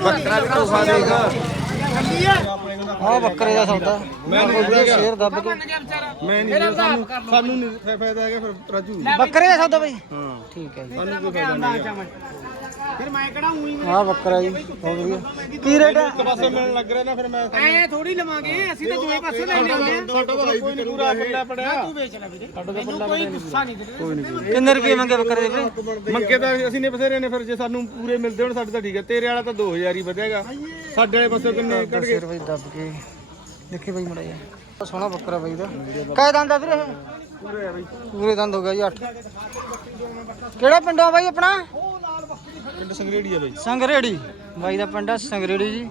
ਬੱਕਰਾ ਵੀ ਆ ਬੱਕਰੇ ਦਾ ਸੌਦਾ। ਮੈਂ ਨਹੀਂ ਸ਼ੇਰ ਦੱਬ ਕੇ। ਮੈਂ ਨਹੀਂ ਸਾਨੂੰ ਸਾਨੂੰ ਨਹੀਂ ਫਾਇਦਾ ਹੈਗਾ ਫਿਰ ਰਾਜੂ। ਬੱਕਰੇ ਦਾ ਸੌਦਾ ਬਈ। ਹਾਂ। ਠੀਕ ਹੈ ਜੀ। ਫਿਰ ਮੈਂ ਕਿਹੜਾ ਉਹੀ ਆ ਬੱਕਰਾ ਜੀ ਬਹੁਤ ਵਧੀਆ ਕੀ ਰੇਟ ਹੈ ਇੱਕ ਪਾਸੇ ਮਿਲਣ ਲੱਗ ਰਿਹਾ ਨਾ ਫਿਰ ਮੈਂ ਐ ਥੋੜੀ ਲਵਾਂਗੇ ਅਸੀਂ ਤਾਂ ਦੋਵੇਂ ਪਾਸੇ ਲੈ ਲੈਂਦੇ ਆ। ਸਾਡਾ ਤਾਂ ਕੋਈ ਨਹੀਂ ਪੂਰਾ ਪੱਲਾ ਪੜਿਆ। ਤੂੰ ਵੇਚ ਲੈ ਵੀਰੇ। ਮੈਨੂੰ ਕੋਈ ਗੁੱਸਾ ਨਹੀਂ ਤੇਰੇ ਕਿੰਨੇ ਰੁਪਏ ਮੰਗੇ ਬੱਕਰੇ ਦੇ ਵੀਰੇ? ਮੰਗੇ ਤਾਂ ਅਸੀਂ ਨੇ ਬਥੇਰੇ ਨੇ ਫਿਰ ਜੇ ਸਾਨੂੰ ਪੂਰੇ ਮਿਲਦੇ ਹੋਣ ਸਾਡੇ ਤਾਂ ਠੀਕ ਹੈ ਤੇਰੇ ਵਾਲਾ ਤਾਂ 2000 ਹੀ ਵਧੇਗਾ। ਸਾਡੇ ਵਾਲੇ ਪਾਸੇ ਕਿੰਨੇ ਕੱਢ ਗਏ? ਸਿਰ ਬਈ ਦੱਬ ਕੇ। ਦੇਖੀ ਬਈ ਮੜਾ ਜਾ ਸੋਹਣਾ ਬੱਕਰਾ ਬਈ ਦਾ। ਕਾਹ ਦੰਦ ਆ ਵੀਰੇ ਇਹ? ਪੂਰੇ ਆ ਬਈ। ਪੂਰੇ ਦੰਦ ਹੋ ਗਿਆ ਜੀ 8 ਕਿਹੜਾ ਪਿੰਡ ਆ ਬਾਈ ਆਪਣਾ? ਪਿੰਡ ਸੰਗਰੇੜੀ ਆ ਬਈ? ਸੰਗਰੇੜੀ। ਬਾਈ ਦਾ ਪਿੰਡ ਆ ਸੰਗਰੇੜੀ ਜੀ।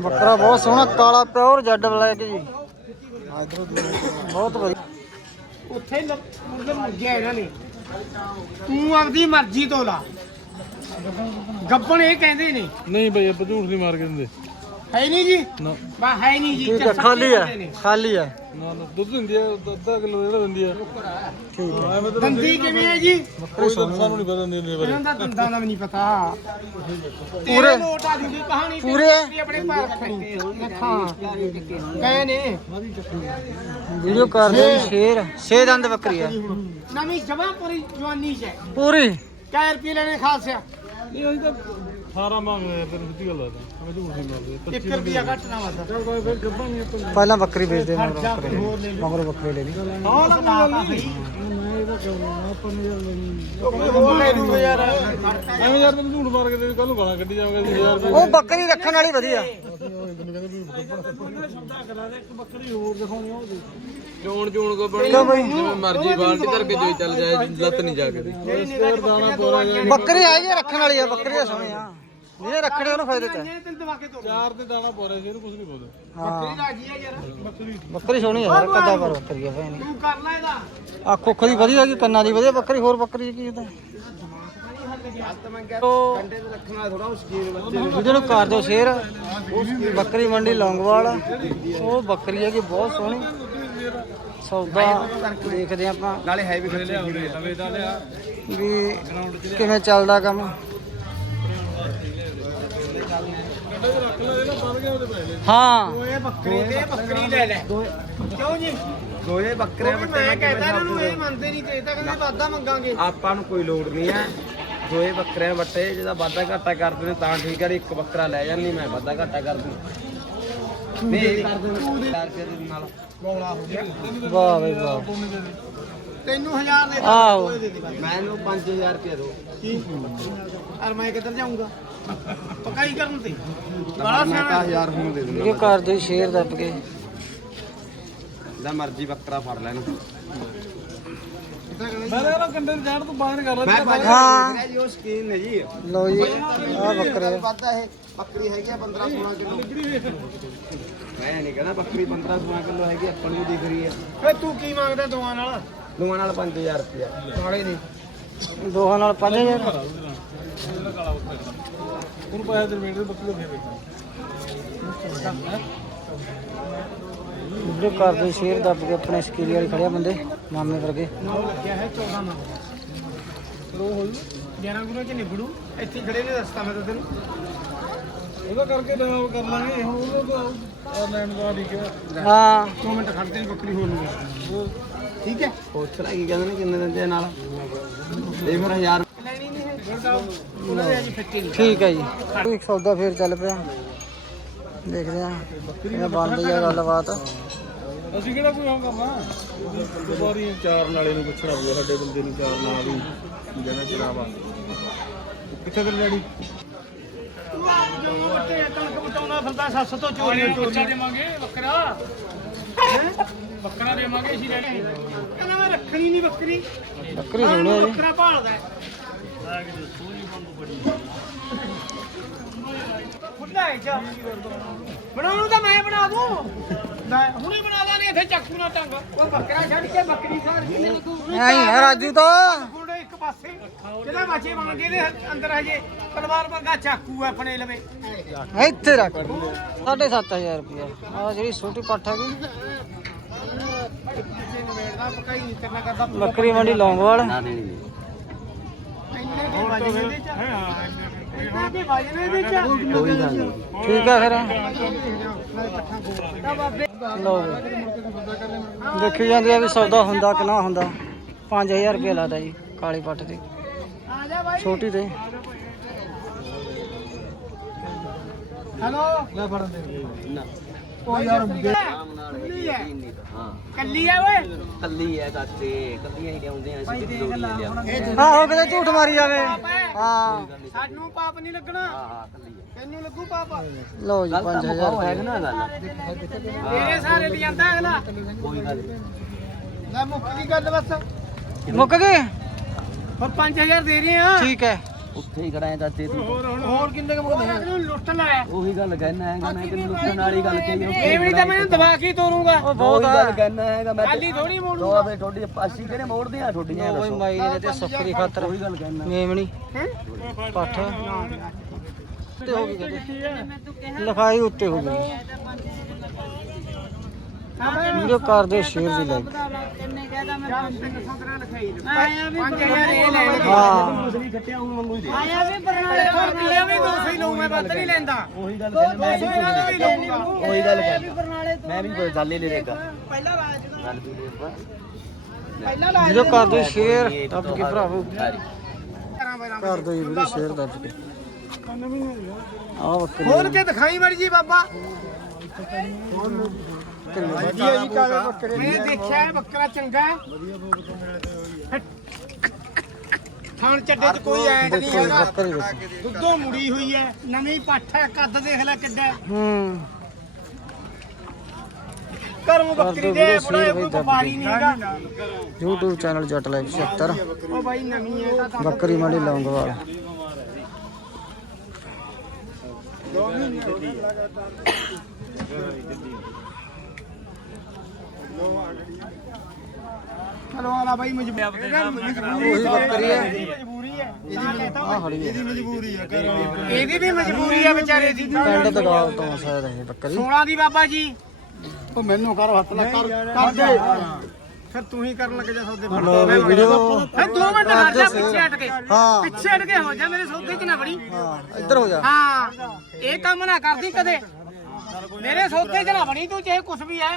ਬੱਕਰਾ ਬਹੁਤ ਸੋਹਣਾ ਕਾਲਾ ਪਿਓਰ ਜੱਡ ਬਲੈਕ ਜੀ। ਬਹੁਤ ਵਧੀਆ। ਉੱਥੇ ਮਤਲਬ ਮੁੱਗਿਆ ਇਹਨਾਂ ਨੇ। ਤੂੰ ਆਪਦੀ ਮਰਜ਼ੀ ਤੋਂ ਲਾ। ਗੱਬਣ ਇਹ ਕਹਿੰਦੇ ਨੇ। ਨਹੀਂ ਬਈ ਝੂਠ ਨਹੀਂ ਮਾਰ ਕੇ ਦਿੰਦੇ। ਹੈ ਨਹੀਂ ਜੀ? ਨਾ। ਬਾ ਹੈ ਨਹੀਂ ਜੀ ਠੀਕ ਹੈ ਖਾਲੀ ਹੈ ਨੇ। ਖਾਲੀ ਹੈ। ਨਾ ਨਾ ਦੁੱਧ ਦਿੰਦੀ ਆ ਅੱਧਾ ਕਿਲੋ ਜਿਹੜਾ ਦਿੰਦੀ ਆ ਠੀਕ ਹੈ। ਦੰਦੀ ਕਿਵੇਂ ਹੈ ਜੀ? ਕੋਈ ਤਾਂ ਸਾਨੂੰ ਨਹੀਂ ਪਤਾ ਦਿੰਦੀ ਨਹੀਂ ਇਹਨਾਂ ਦਾ ਦੰਦਾਂ ਦਾ ਵੀ ਨਹੀਂ ਪਤਾ। ਪੂਰੇ? ਪੂਰੇ ਲੋਟ ਆ ਜੂਗੀ ਕਹਾਣੀ ਪੂਰੇ? ਆਪਣੇ ਪੈਰ ਫੈਂਕੇ ਹਾਂ ਗਏ ਨੇ। ਵੀਡੀਓ ਕਰਦੇ ਜੀ ਸ਼ੇਰ। ਛੇ ਦੰਦ ਬੱਕਰੀ ਹੈ। ਨਵੀਂ ਜਮਾਂ ਪੂਰੀ ਜਵਾਨੀ ਚ ਹੈ। ਪੂਰੀ। ਕੈ ਰੁਪਏ ਲੈਣੇ ਖਾਲਸਿਆ ਨਹੀਂ ਅਸੀਂ ਤਾਂ 18 ਮੰਗਦੇ ਆ ਫਿਰ ਸਿੱਧੀ ਗੱਲ ਆ ਤਾਂ ਐਵੇਂ ਝੂਠ ਨਹੀਂ ਮਾਰਦੇ 1 ਰੁਪਿਆ ਘੱਟ ਨਾ ਵੱਧ। ਚੱਲ ਕੋਈ ਫਿਰ ਗੱਬਾਂ ਨਹੀਂ ਆਪਾਂ ਪਹਿਲਾਂ ਬੱਕਰੀ ਵੇਚਦੇ ਮਗਰ ਬੱਕਰੇ ਮਗਰ ਬੱਕਰੇ ਲੈ ਲਈ। ਹੋਰ ਸੁਣਾਤਾ ਸਹੀ। ਐਵੇਂ ਯਾਰ ਤੈਨੂੰ ਝੂਠ ਮਾਰ ਕੇ ਤੇ ਕੱਲ ਨੂੰ ਗਾਲਾਂ ਕੱਢੀ ਜਾਵਾਂਗੇ ਅਸੀਂ ਯਾਰ। ਵੀ ਉਹ ਬੱਕਰੀ ਰੱਖਣ ਵਾਲੀ ਵਧੀਆ। ਚੋਣ ਚੋਣ ਕੋ ਬਣੀ ਕਿਉਂ ਬਈ। ਜਿਵੇਂ ਮਰਜ਼ੀ ਬਾਲਟੀ ਧਰ ਕੇ ਜੋ ਚੱਲ ਜਾਏ ਲੱਤ ਨਹੀਂ ਜਾ ਕੇ ਦੇ। ਬੱਕਰੀ ਹੈਗੀ ਆ, ਰੱਖਣ ਵਾਲੀ ਆ ਬੱਕਰੀ ਸੋਹਣੀ ਆ। ਜਿਹਨੇ ਰੱਖਣੇ ਉਹਨੂੰ ਫਾਇਦੇ ਚ ਹੈ। ਚਾਰ ਤੇ ਦਾਣਾ ਪਾ ਰਹੇ ਸੀ ਇਹਨੂੰ ਕੁਝ ਨਹੀਂ ਬੋਲਦੇ ਹਾਂ। ਰਾਜੀ ਆ ਯਾਰ। ਬੱਕਰੀ ਸੋਹਣੀ ਆ ਯਾਰ ਕੱਦਾ ਪਰ ਬੱਕਰੀ ਆ ਭੈਣ ਤੂੰ ਕਰ ਲੈ ਇਹਦਾ। ਆ ਕੁੱਖ ਦੀ ਵਧੀਆ ਕਿ ਕੰਨਾਂ ਦੀ ਵਧੀਆ ਬੱਕਰੀ ਹੋਰ ਬੱਕਰੀ ਕੀ ਕੰਡੇ ਤੇ ਰੱਖਣਾ ਥੋੜਾ ਮੁਸ਼ਕਿਲ ਵੀਡੀਓ ਨੂੰ ਕਰ ਦਿਓ ਸ਼ੇਅਰ ਬੱਕਰੀ ਮੰਡੀ ਲੌਂਗਵਾਲ ਉਹ ਬੱਕਰੀ ਹੈ ਕਿ ਬਹੁਤ ਸੋਹਣੀ। ਸੌਦਾ ਦੇਖਦੇ ਆਪਾਂ ਨਾਲੇ ਹੈ ਵੀ ਖਰਚੇ ਲਵੇ ਦਾ ਲਿਆ ਵੀ ਕਿਵੇਂ ਚੱਲਦਾ ਕੰਮ। ਹਾਂ। ਓਏ ਬੱਕਰੀ ਤੇ ਬੱਕਰੀ ਲੈ ਲੈ। ਕਿਉਂ ਜੀ? ਦੋਏ ਬੱਕਰੇ ਮੈਂ ਕਹਿੰਦਾ ਇਹਨਾਂ ਨੂੰ ਇਹ ਮੰਨਦੇ ਨਹੀਂ ਤੇ ਇਹ ਤਾਂ ਕਹਿੰਦੇ ਵਾਦਾ ਮੰਗਾਂਗੇ। ਆਪਾਂ ਨੂੰ ਕੋਈ ਲੋੜ ਨਹੀਂ ਹੈ। ਦੋਏ ਬੱਕਰੇ ਵੱਟੇ ਜਿਹਦਾ ਵਾਧਾ ਘਾਟਾ ਕਰਦੇ ਨੇ ਤਾਂ ਠੀਕ ਹੈ ਇੱਕ ਬੱਕਰਾ ਲੈ ਜਾਂਦੀ ਮੈਂ ਵਾਧਾ ਘਾਟਾ ਕਰ ਦੂੰ। ਨਹੀਂ ਇਹ ਕਰ ਦੂੰ 4 ਰੁਪਏ ਦੇ ਨਾਲ। ਬੌਲਾ ਹੋ ਗਿਆ। ਵਾਹ ਬਈ ਵਾਹ। ਤੈਨੂੰ ਹਜ਼ਾਰ ਦੇ ਆਹੋ। ਮੈਨੂੰ 5000 ਰੁਪਏ ਦੋ ਕੀ? ਅਰ ਮੈਂ ਕਿੱਧਰ ਜਾਊਂਗਾ? ਪਕਾਈ ਕਰਨ ਤੇ। ਬੜਾ ਮੈਂ ਸਿਆਣਾ। 1000 ਹੁਣ ਦੇ ਦੂੰਗਾ ਵੀਡੀਓ ਕਰ ਦਿਓ ਸ਼ੇਅਰ ਦੱਬ ਕੇ। ਜਿਹਦਾ ਮਰਜ਼ੀ ਬੱਕਰਾ ਫੜ ਲੈਣ। ਮੈਂ ਇਹਨਾਂ ਕੰਡੇ ਨੂੰ ਜਾਣ ਤੋਂ ਬਾਹਰ ਕਰ ਲੈ ਹਾਂ। ਜੀ ਉਹ ਸਕੀਨ ਨੇ ਜੀ। ਲਓ ਜੀ ਆ ਬੱਕਰੇ ਵਾਧਾ ਇਹ। ਬੱਕਰੀ ਹੈਗੀ ਆ 15 16 ਕਿਲੋ। ਮੈਂ ਨਹੀਂ ਕਹਿੰਦਾ ਬੱਕਰੀ 15 16 ਕਿਲੋ ਹੈਗੀ ਆਪਾਂ ਨੂੰ ਦਿਖ ਰਹੀ ਹੈ। ਓਏ ਤੂੰ ਕੀ ਮੰਗਦਾ ਦੋਆਂ ਨਾਲ? ਦੋਵਾਂ ਨਾਲ 5000 ਰੁਪਏ ਨਾਲੇ ਦੇ ਦੋਹਾਂ ਨਾਲ 5000 ਉਹਨੂੰ ਪੈਸੇ ਦੇ ਮੇਰੇ ਬੱਕਰੀ ਦਾ ਫੇਰ ਵੇਚਣਾ ਵੀਡੀਓ ਕਰ ਦਿਓ ਸ਼ੇਅਰ ਦੱਬ ਕੇ ਆਪਣੇ ਸਕੀਲੀ ਵਾਲੇ ਖੜਿਆ ਬੰਦੇ ਮਾਮੇ ਵਰਗੇ। ਨੌ ਲੱਗਿਆ ਹੈ 14 ਨਾਲ ਰੋ ਹੋਈ 11 ਗੁਰੂ ਚ ਨਿਬੜੂ ਇੱਥੇ ਖੜੇ ਨੇ ਰਸਤਾ ਮੈਂ ਤਾਂ ਤੈਨੂੰ। ਉਹਦਾ ਕਰਕੇ ਡਾਲ ਕਰ ਲਾਂਗੇ ਹੁਣ ਉਹਦਾ ਤਾਂ ਲੈਣ ਦਾ ਠੀਕ ਹੈ ਹਾਂ। 2 ਮਿੰਟ ਖੜਦੇ ਨੇ ਬੱਕਰੀ ਹੋਰ ਨੂੰ ਠੀਕ ਹੈ। ਪੁੱਛ ਲੈ ਕੀ ਕਹਿੰਦੇ ਨੇ ਕਿੰਨੇ ਦਿੰਦੇ ਆ ਨਾਲ? ਇਹ ਫਿਰ 1000 ਠੀਕ ਹੈ ਜੀ। ਇੱਕ ਸੌਦਾ ਫੇਰ ਚੱਲ ਪਿਆ। ਦੇਖਦੇ ਆ ਇਹ ਬਣਦੀ ਆ ਗੱਲਬਾਤ। ਅਸੀਂ ਕਿਹੜਾ ਕੋਈ ਆਮ ਕਰਨਾ? ਦੁਬਾਰੀ ਚਾਰ ਨਾਲੇ ਨੂੰ ਪੁੱਛਣਾ ਪਊਗਾ ਸਾਡੇ ਬੰਦੇ ਨੂੰ ਚਾਰ ਨਾਲ ਵੀ ਕੀ ਕਹਿੰਦਾ ਚਲਾਵਾ ਕਿੱਥੇ ਤੇ ਡੈਡੀ? ਜੋ ਵੱਟੇ ਕਣਕ ਬਟਾਉਂਦਾ ਫਿਰਦਾ ਸੱਸ ਤੋਂ ਚੋਰੀ ਚੋਰੀ ਦੇਵਾਂਗੇ ਬੱਕਰਾ। ਬੱਕਰਾ ਦੇਵਾਂਗੇ ਅਸੀਂ ਲੈਣੇ। ਕਹਿੰਦਾ ਮੈਂ ਰੱਖਣੀ ਨਹੀਂ ਬੱਕਰੀ। ਬੱਕਰੀ ਜੀ। ਬੱਕਰਾ ਭਾਲਦਾ ਹੈ। ਖੁੱਲਾ ਹੈ ਜਾ ਬਣਾਉਣ ਤਾਂ ਮੈਂ ਬਣਾ ਦੂੰ। ਲੈ ਹੁਣੇ ਬਣਾ ਦਾਂਗੇ ਇੱਥੇ ਚਾਕੂ ਨਾਲ ਟੰਗ। ਉਹ ਬੱਕਰਾ ਛੱਡ ਕੇ ਬੱਕਰੀ ਸਾੜ ਕੇ ਕੋਲ ਐਂ ਹੀ ਰਾਜੂ ਤਾਂ। ਗੁੰਡੇ ਇੱਕ ਪਾਸੇ ਜਿਹਦਾ ਬੱਚੇ ਬਣ ਗਏ ਨੇ ਅੰਦਰ ਹਜੇ ਤਲਵਾਰ ਵਰਗਾ ਚਾਕੂ ਆਪਣੇ ਲਵੇ। ਇੱਥੇ ਰੱਖ। 7500 ਰੁਪਇਆ। ਆ ਜਿਹੜੀ ਛੋਟੀ ਪੱਠ ਹੈਗੀ। ਨਵੇੜਦਾ ਪਕਾਈ ਨਹੀਂ ਕਰਨਾ ਕਰਦਾ ਬੱਕਰੀ ਮੰਡੀ ਲੌਂਗਵਾਲ ਇੰਨੇ ਦੇ ਬਾਜੇ ਦੇ ਚ ਇਹਨਾਂ ਦੇ ਵਜਨੇ ਵਿੱਚ ਕੋਈ ਗੱਲ ਨਹੀਂ ਠੀਕ ਹੈ ਫਿਰ ਲਓ ਦੇਖੀ ਜਾਂਦੀ ਆ ਵੀ ਸੌਦਾ ਹੁੰਦਾ ਕਿ ਨਾ ਹੁੰਦਾ। 5000 ਰੁਪਏ ਲਾਦਾ ਜੀ, ਕਾਲੀ ਪੱਟ ਦੀ ਛੋਟੀ ਤੇ। ਹੈਲੋ ਲੈ ਫੜਨ ਦੇ। ਨਾ ਉਹ ਯਾਰ ਕੱਲੀ ਹੈ। ਹਾਂ। ਕੱਲੀ ਹੈ ਓਏ। ਕੱਲੀ ਹੈ ਚਾਚੇ ਕੱਲੀਆਂ ਹੀ ਲਿਆਉਂਦੇ ਆ ਅਸੀਂ ਕਿੱਥੇ ਲੋੜੀ ਲਿਆ। ਆਹੋ ਕਿਤੇ ਝੂਠ ਮਾਰੀ ਜਾਵੇ। ਹਾਂ। ਸਾਨੂੰ ਪਾਪ ਨਹੀਂ ਲੱਗਣਾ। ਹਾਂ ਹਾਂ ਕੱਲੀ ਹੈ ਤੈਨੂੰ ਲੱਗੂ ਪਾਪ? ਲਓ ਜੀ ਗੱਲ। ਤਾਂ 5000 ਮੁਕਾਓ ਹੈ ਨਾ ਗੱਲ ਤੇਰੇ ਸਾਰੇ ਲਈ ਜਾਂਦਾ ਅਗਲਾ। ਕੋਈ ਗੱਲ ਨਹੀਂ। ਲੈ ਮੁੱਕ ਦੀ ਗੱਲ ਬਸ। ਮੁੱਕ ਗਏ ਹੋਰ 5000 ਦੇ ਰਹੇ ਆ। ਠੀਕ ਹੈ। ਉੱਥੇ ਹੀ ਖੜਾ ਹੈ ਚਾਚੇ ਤੂੰ ਹੋਰ ਕਿੰਨੇ ਕ ਮੁੱਕਦੇ ਆ ਲੁੱਟ ਲਾਇਆ ਉਹੀ ਗੱਲ ਕਹਿਣਾ ਹੈਗਾ ਮੈਂ ਤੈਨੂੰ ਲੁੱਟਣ ਵਾਲੀ ਗੱਲ ਕਹੀ ਇਹ ਵੀ ਤਾਂ ਮੈਨੂੰ ਦਬਾ ਕੇ ਤੋਰੂੰਗਾ। ਉਹ ਬਹੁਤ ਗੱਲ ਕਹਿਣਾ ਹੈਗਾ ਮੈਂ ਖਾਲੀ ਥੋੜੀ ਦੋ ਮੋੜੂਗਾ। ਫੇ ਥੋੜੀ ਪਾਸੀ ਕਿਹਨੇ ਮੋੜਦੇ ਆ ਥੋਡੀਆਂ ਕੋਈ ਦੱਸੋ। ਮਾਈ ਨੇ ਤੇ ਸੁੱਖ ਦੀ ਖਾਤਰ ਉਹੀ ਗੱਲ ਕਹਿਣਾ। ਮੇਮਣੀ ਹੈਂ? ਪੱਠ। ਉੱਤੇ ਹੋ ਗਈ ਲਿਖਾਈ ਉੱਤੇ ਹੋ ਗਈ। ਵੀਡੀਓ ਕਰਦੇ ਸ਼ੇਅਰ ਦੀ ਲਾਈਕ ਆਇਆ ਵੀ 5000 ਇਹ ਲੈ ਹਾਂ ਅਸਲੀ ਖੱਟਿਆ ਹੁਣ ਮੰਗੂ ਦੇ ਆਇਆ ਵੀ ਬਰਨਾਲੇ ਰੁਪਿਆ ਵੀ 200 ਹੀ ਲਊ ਮੈਂ ਵੱਧ ਨਹੀਂ ਲੈਂਦਾ ਉਹੀ ਗੱਲ ਮੈਂ ਵੀ ਲਊਗਾ ਉਹੀ ਗੱਲ ਮੈਂ ਵੀ ਕੋਈ ਗੱਲ ਹੀ ਨਹੀਂ ਰੇਗਾ ਪਹਿਲਾਂ ਬਾਅਦ ਗੱਲ ਵੀ ਨਹੀਂ ਆਪਾਂ ਪਹਿਲਾਂ ਵੀਡੀਓ ਕਰਦੇ ਸ਼ੇਅਰ ਦੱਬ ਕੇ ਭਰਾਵੋ ਕਰ ਦੋ ਵੀਡੀਓ ਸ਼ੇਅਰ ਦੱਬ ਕੇ ਆ ਖੋਲ ਕੇ ਦਿਖਾਈ ਮਰ ਜੀ ਬਾਬਾ ਵਧੀਆ ਜੀ ਕਾਲੇ ਬੱਕਰੇ ਮੈਂ ਦੇਖਿਆ ਹੈ ਬੱਕਰਾ ਚੰਗਾ। ਹੈ ਖਾਣ ਚੱਡੇ 'ਚ ਕੋਈ ਐ ਨਹੀਂ ਦੇਖੋ ਜੀ, ਹੈਗਾ। ਬੱਕਰੀ ਦੇਖੋ। ਦੁੱਧੋਂ ਮੁੜੀ ਹੋਈ ਹੈ ਨਵੀਂ ਪੱਠ ਹੈ ਕੱਦ ਦੇਖ ਲੈ ਕਿੱਡਾ। ਹੈ। ਹੂੰ ਘਰੋਂ ਬੱਕਰੀ ਦੇ ਵੀਡੀਓ ਬੜਾ ਸ਼ੇਅਰ ਕੋਈ ਬਈ ਦੱਬ ਵਪਾਰੀ ਨਹੀਂ ਹੈਗਾ। YouTube ਚੈਨਲ ਜੱਟ ਲਾਈਫ 76 ਉਹ ਬਾਈ ਨਵੀਂ ਹੈ ਤਾਂ ਤਾਂ ਬੱਕਰੀ ਮੰਡੀ ਲੌਂਗੋਵਾਲ। ਚਲੋ ਆਲਾ ਬਾਈ ਮਜਬੂਰੀ ਹੈ ਉਹੀ ਬੱਕਰੀ ਹੈ ਮਜਬੂਰੀ ਹੈ ਆ। ਖੜੀ ਹੈ ਇਹਦੀ ਵੀ ਮਜਬੂਰੀ ਹੈ ਵਿਚਾਰੇ ਦੀ। ਪਿੰਡ ਦਗਾਲ ਤੋਂ ਸ਼ਾਇਦ ਇਹ ਬੱਕਰੀ। 16 ਦੀ ਬਾਬਾ ਜੀ। ਉਹ ਮੈਨੂੰ ਕਰ ਹੱਥ ਲਾ ਕਰ ਕਰ ਦੇ। ਫਿਰ ਤੂੰ ਹੀ ਕਰਨ ਲੱਗ ਜਾ ਸੌਦੇ ਫੜ ਲੋ ਵੀ ਵੀਡੀਓ ਹੈ 2 ਮਿੰਟ ਹਟ ਜਾ ਪਿੱਛੇ ਹਟ ਕੇ। ਹਾਂ। ਪਿੱਛੇ ਹਟ ਕੇ ਹੋ ਜਾ ਮੇਰੇ ਸੌਦੇ 'ਚ ਨਾ ਵੜੀ ਹਾਂ ਇੱਧਰ ਹੋ ਜਾ। ਹਾਂ। ਇਹ ਕੰਮ ਨਾ ਕਰਦੀ ਕਦੇ। ਮੇਰੇ ਸੌਦੇ 'ਚ ਨਾ ਵੜੀ ਤੂੰ ਚਾਹੇ ਕੁਛ ਵੀ ਹੈ।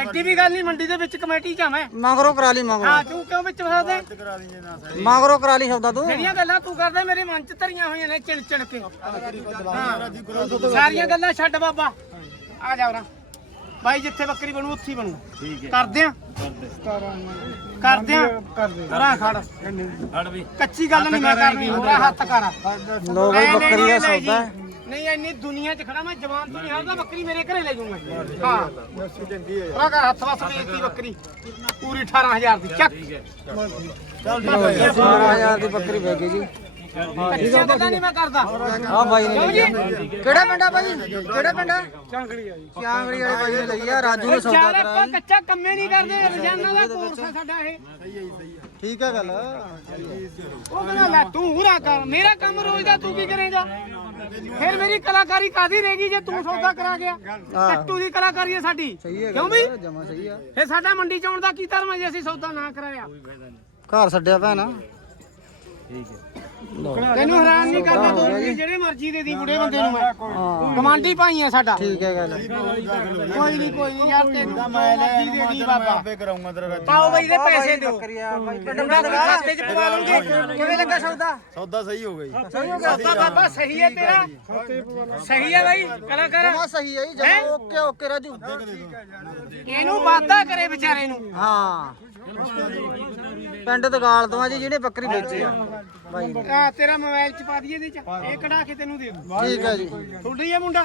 ਐਡੀ ਵੀ ਗੱਲ ਨਹੀਂ ਮੰਡੀ ਦੇ ਵਿੱਚ ਕਮੇਟੀ 'ਚ ਆ ਮੈਂ। ਮਗਰੋਂ ਕਰਾ ਲਈ ਮਗਰੋਂ। ਹਾਂ ਤੂੰ ਕਿਉਂ ਵਿੱਚ ਫਸਦੇ ਮਗਰੋਂ ਕਰਾ ਲਈ ਸੌਦਾ ਤੂੰ। ਜਿਹੜੀਆਂ ਗੱਲਾਂ ਤੂੰ ਕਰਦਾ ਮੇਰੇ ਮਨ 'ਚ ਧਰੀਆਂ ਹੋਈਆਂ ਨੇ ਚਿਣ ਚਿਣ ਕੇ। ਹਾਂ ਸਾਰੀਆਂ ਗੱਲਾਂ ਛੱਡ ਬਾਬਾ। ਆ ਜਾ ਉਰਾ। ਬਾਈ ਜਿੱਥੇ ਬੱਕਰੀ ਬਣੂ ਉੱਥੇ ਹੀ ਬਣੂ। ਠੀਕ ਹੈ। ਕਰਦੇ ਆ। ਕਰਦੇ ਆ। ਉਰਾ ਖੜ। ਖੜ ਵੀ। ਕੱਚੀ ਗੱਲ ਨਹੀਂ ਮੈਂ ਕਰਨੀ ਉਰਾ ਹੱਥ ਕਰ। ਲੋ ਬਈ ਬੱਕਰੀ ਦਾ ਸੌਦਾ। ਹੈ। ਨਹੀਂ ਇੰਨੀ ਦੁਨੀਆ 'ਚ ਖੜਾ ਮੈਂ ਜਵਾਨ ਤੋਂ ਨਹੀਂ ਹਾਲਦਾ ਬੱਕਰੀ ਮੇਰੇ ਘਰੇ ਲੈ ਜਾਊਂ ਮੈਂ ਹਾਂ। ਉਰਾ ਕਰ ਹੱਥ ਵਸ ਵੇਚਤੀ ਬੱਕਰੀ। ਪੂਰੀ 18000 ਦੀ ਚੱਕ। ਜੀ 18000 ਦੀ ਬੱਕਰੀ ਵੇਚ ਗਈ ਜੀ ਕੱਚਾ ਤਾਂ ਨਹੀਂ ਮੈਂ ਕਰਦਾ। ਆ ਬਾਈ ਨੇ ਆ। ਕਿਹੜਾ ਪਿੰਡ ਆ ਭਾਈ? ਕਿਹੜਾ ਪਿੰਡ ਆ? ਚਾਂਗੜੀ ਆ ਜੀ। ਚਾਂਗੜੀ ਵਾਲੇ ਬਾਈ ਨੇ ਲਈ ਆ ਰਾਜੂ ਨੇ ਸੌਦਾ ਕਰਾਇਆ ਆਪਾਂ। ਕੱਚਾ ਕੰਮੇ ਨਹੀਂ ਕਰਦੇ ਰੋਜ਼ਾਨਾ ਦਾ ਕੋਰਸ ਹੈ ਸਾਡਾ ਇਹ। ਠੀਕ ਹੈ ਗੱਲ। ਉਹ ਕਹਿੰਦਾ ਲੈ ਤੂੰ ਹੁਰਾ ਕਰ ਮੇਰਾ ਕੰਮ ਰੋਜ਼ ਦਾ ਤੂੰ ਕੀ ਕਰੇਗਾ? ਫਿਰ ਮੇਰੀ ਕਲਾਕਾਰੀ ਕਾਦੀ ਰਹੇਗੀ ਜੇ ਤੂੰ ਸੌਦਾ ਕਰਾ ਗਿਆ? ਕੱਟੂ ਦੀ ਕਲਾਕਾਰੀ ਹੈ ਸਾਡੀ। ਕਿਉਂ ਵੀ? ਜਮਾ ਸਹੀ ਆ। ਫਿਰ ਸਾਡਾ ਮੰਡੀ ਚ ਆਉਣ ਦਾ ਕੀ ਧਰਮ ਹੈ ਜੇ ਅਸੀਂ ਸੌਦਾ ਨਾ ਕਰਾਇਆ? ਘਰ ਛੱਡਿਆ ਭੈਣਾ। ਲਓ। ਤੈਨੂੰ ਹੈਰਾਨ ਨਹੀਂ ਕਰਦਾ ਤੂੰ ਵੀ ਜਿਹੜੇ ਮਰਜ਼ੀ ਦੇ ਦੀ ਬੁੜੇ ਬੰਦੇ ਨੂੰ ਮੈਂ। ਹਾਂ ਕਮਾਂਡੀ ਭਾਈ ਆ ਸਾਡਾ। ਠੀਕ ਹੈ ਗੱਲ। ਕੋਈ ਨਹੀਂ ਕੋਈ ਨਹੀਂ ਯਾਰ ਤੈਨੂੰ ਮੈਂ ਮਰਜ਼ੀ ਦੇ ਦੀ ਬਾਬਾ। ਪਾਓ ਬਈ ਦੇ ਪੈਸੇ ਦਿਓ। ਬੱਕਰੀਆ ਬਾਈ ਪਿੰਡ ਮੁੰਡਾ ਖਾਤੇ ਚ ਪਵਾ ਲੂੰਗੇ। ਕਿਵੇਂ ਲੱਗਾ ਸੌਦਾ? ਸੌਦਾ? ਸਹੀ ਹੋ ਗਈ ਸਹੀ ਹੋ ਗਿਆ ਬਾਬਾ ਸਹੀ ਹੈ ਤੇਰਾ। ਸਹੀ ਹੈ ਬਾਈ ਕਲਾਕਾਰ। ਜਮਾ ਸਹੀ ਹੈ ਜੀ ਜਮਾ ਓਕੇ ਓਕੇ ਰਾਜੂ। ਇਹਨੂੰ ਵਾਅਦਾ ਕਰੇ ਵਿਚਾਰੇ ਨੂੰ। ਹਾਂ। ਪਿੰਡ ਦਗਾਲ ਤੋਂ ਆ ਜੀ ਜਿਹਨੇ ਬੱਕਰੀ ਵੇਚੀ ਆ। ਬਾਈ ਨੇ। ਆ ਤੇਰਾ ਮੋਬਾਈਲ ਚ ਪਾ ਦਈਏ ਇਹਦੇ ਚ। ਇਹ ਕਢਾ ਕੇ ਤੈਨੂੰ ਦੇ ਦੂੰ। ਠੀਕ ਹੈ ਜੀ। ਤੁਹਾਡੀ ਹੈ ਮੁੰਡਾ?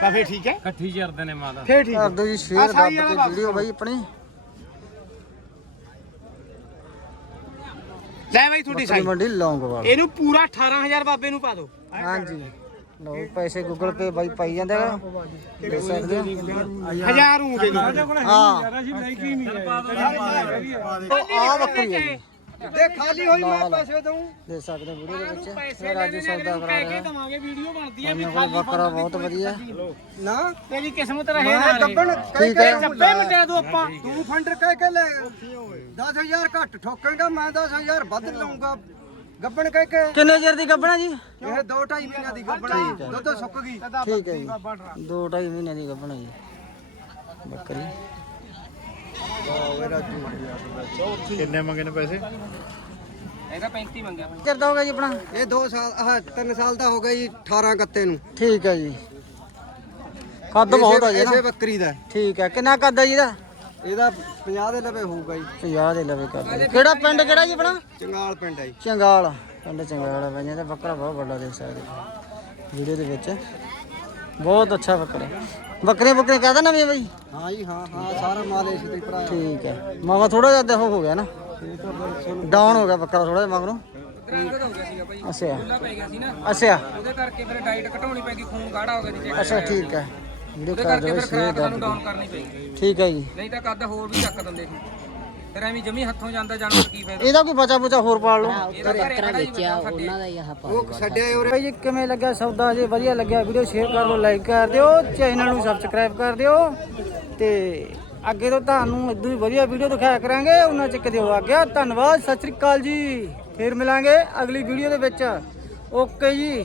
ਤਾਂ ਫੇਰ ਠੀਕ ਹੈ ਇਕੱਠੀ ਕਰਦੇ ਨੇ ਮਾਤਾ। ਫੇਰ ਠੀਕ ਕਰ ਦਿਓ ਜੀ ਸ਼ੇਅਰ ਸਾਈ ਦੱਬ ਵਾਲਾ ਕੇ ਵੀਡੀਓ ਬਾਈ ਆਪਣੀ। ਲੈ ਬਾਈ ਤੁਹਾਡੀ ਬੱਕਰੀ ਸਾਈ ਮੰਡੀ ਲੌਂਗਵਾਲ। ਇਹਨੂੰ ਪੂਰਾ 18000 ਬਾਬੇ ਨੂੰ ਪਾ ਦਿਓ। ਹਾਂਜੀ। ਲਓ ਪੈਸੇ ਗੂਗਲ ਪੇ ਬਾਈ ਪਾਈ ਜਾਂਦੇ ਆ ਦੇ ਸਕਦੇ ਹੋ? ਹਜ਼ਾਰ ਨੂੰ ਦੇ ਦਿਓ। ਹਾਂ। ਆ ਬੱਕਰੀ ਹੈ ਜੀ। ਦੇ ਖਾਲੀ ਹੋਈ ਮੈਂ ਪੈਸੇ ਦਊਂ। ਦੇ ਸਕਦੇ ਵੀਡੀਓ ਦੇ ਵਿੱਚ। ਇਹ ਰਾਜੂ ਸੌਦਾ ਕਰਾ ਕਹਿ ਕੇ ਰਿਹਾ। ਦਵਾਂਗੇ ਵੀਡੀਓ ਬਣਦੀ ਹੈ ਵੀ ਕੋਲ ਬੱਕਰਾ ਬਹੁਤ ਵਧੀਆ। ਨਾ? ਤੇਰੀ ਕਿਸਮਤ ਰਹੇ ਨਾ ਗੱਬਣ ਠੀਕ ਹੈ। ਚੱਪੇ ਮਟਿਆ ਦੋ ਆਪਾਂ। ਤੂੰ ਫੰਡਰ ਕਹਿ ਕੇ ਲੈ। 10000 ਘੱਟ ਠੋਕੇਗਾ ਮੈਂ 10000 ਵੱਧ ਲਵਾਂਗਾ ਗੱਬਣ ਕਹਿ ਕੇ। ਕਿੰਨੇ ਚਿਰ ਦੀ ਗੱਬਣਾ ਜੀ? ਇਹ 2 2.5 ਮਹੀਨਿਆਂ ਦੀ ਗੱਬਣਾ ਜੀ। ਦੁੱਧ ਸੁੱਕ ਗਈ। ਠੀਕ ਹੈ ਜੀ। ਦੋ ਢਾਈ ਮਹੀਨੇ ਦੀ ਗੱਬਣਾ ਜੀ। ਬੱਕਰੀ। ਕਿੰਨੇ ਮੰਗੇ ਨੇ ਪੈਸੇ? ਇਹਦਾ 35 ਮੰਗਿਆ ਚਿਰ ਦਾ ਹੋ ਗਿਆ ਜੀ ਆਪਣਾ? ਇਹ 2 ਸਾਲ ਆਹ 3 ਸਾਲ ਦਾ ਹੋ ਗਿਆ ਜੀ 18 ਕੱਤੇ ਨੂੰ। ਠੀਕ ਹੈ ਜੀ। ਕੱਦ ਬਹੁਤ ਆ ਜੀ ਨਾ ਬੱਕਰੀ ਦਾ। ਠੀਕ ਹੈ। ਕਿੰਨਾ ਕੱਦ ਹੈ ਜੀ ਇਹਦਾ? ਇਹਦਾ 50 ਦੇ ਲਵੇ ਹੋਊਗਾ ਜੀ। 50 ਦੇ ਲਵੇ ਕੱਦ ਹੈ। ਕਿਹੜਾ ਪਿੰਡ ਕਿਹੜਾ ਜੀ ਆਪਣਾ? ਚੰਗਾਲ ਪਿੰਡ ਹੈ ਜੀ। ਚੰਗਾਲ ਪਿੰਡ ਚੰਗਾਲ ਬੰਨੇ ਤੇ ਬੱਕਰਾ ਬਹੁਤ ਵੱਡਾ ਦੇਖ ਸਕਦੇ ਵੀਡੀਓ ਦੇ ਵਿੱਚ। ਬਹੁਤ ਅੱਛਾ ਬੱਕਰਾ। ਬੱਕਰੀਆਂ ਬੱਕਰੀਆਂ ਕਹਦਾ ਨਵੀਆਂ ਬਈ? ਹਾਂ ਜੀ ਹਾਂ ਹਾਂ ਸਾਰਾ ਮਾਲ ਇਸ ਤੇ ਭਰਾ ਠੀਕ ਹੈ। ਮਾਵਾ ਥੋੜਾ ਜਿਹਾ ਦੇਖੋ ਹੋ ਗਿਆ ਨਾ? ਡਾਊਨ ਹੋ ਗਿਆ ਬੱਕਰਾ ਥੋੜਾ ਜਿਹਾ ਮਗਰੋਂ ਹੋ ਗਿਆ ਸੀਗਾ ਬਾਈ ਅੱਛਾ ਖੁੱਲਾ ਪੈ ਗਿਆ ਸੀ ਨਾ? ਅੱਛਾ। ਉਹਦੇ ਕਰਕੇ ਫਿਰ ਡਾਈਟ ਘਟਾਉਣੀ ਪੈ ਗਈ ਖੂਨ ਗਾੜਾ ਹੋ ਗਿਆ ਸੀ ਅੱਛਾ ਠੀਕ ਹੈ। ਵੀਡੀਓ ਉਹਦੇ ਕਰ ਕਰਕੇ ਦਿਓ ਫਿਰ ਸ਼ੇਅਰ ਖਰਾਕ ਕਰ ਸਾਨੂੰ ਦਿਓ ਡਾਊਨ ਕਰਨੀ ਪਈ। ਠੀਕ ਹੈ ਜੀ। ਨਹੀਂ ਤਾਂ ਕੱਦ ਹੋਰ ਵੀ ਚੱਕ ਦਿੰਦੇ ਸੀ। ਫਿਰ ਐਵੇਂ ਜਮੀ ਹੱਥੋਂ ਜਾਂਦਾ ਜਾਨਵਰ ਕੀ ਫਾਇਦਾ। ਇਹਦਾ ਕੋਈ ਬਚਾ ਬੁਚਾ ਹੋਰ ਪਾਲ ਲਓ। ਖੜਾ ਹੀ ਬੱਚਾ ਉਹਨਾਂ ਦਾ ਉਹ ਛੱਡਿਆ ਭਾਈ ਜੀ ਕਿਵੇਂ ਲੱਗਿਆ ਸੌਦਾ? ਜੇ ਵਧੀਆ ਲੱਗਿਆ ਵੀਡੀਓ ਸ਼ੇਅਰ ਕਰ ਲਓ ਲਾਈਕ ਕਰ ਦਿਓ ਚੈਨਲ ਨੂੰ ਸਬਸਕ੍ਰਾਈਬ ਕਰ ਦਿਓ। ਤੇ ਅੱਗੇ ਤੋਂ ਤੁਹਾਨੂੰ ਇਦੋਂ ਹੀ ਵਧੀਆ ਵੀਡੀਓ ਦਿਖਾਇਆ ਕਰਾਂਗੇ। ਉਹਨਾਂ ਚ ਦਿਓ ਆ ਗਿਆ। ਧੰਨਵਾਦ ਸਤਿ ਸ੍ਰੀ ਅਕਾਲ ਜੀ। ਫਿਰ ਮਿਲਾਂਗੇ ਅਗਲੀ ਵੀਡੀਓ ਦੇ ਵਿੱਚ। ਓਕੇ ਜੀ।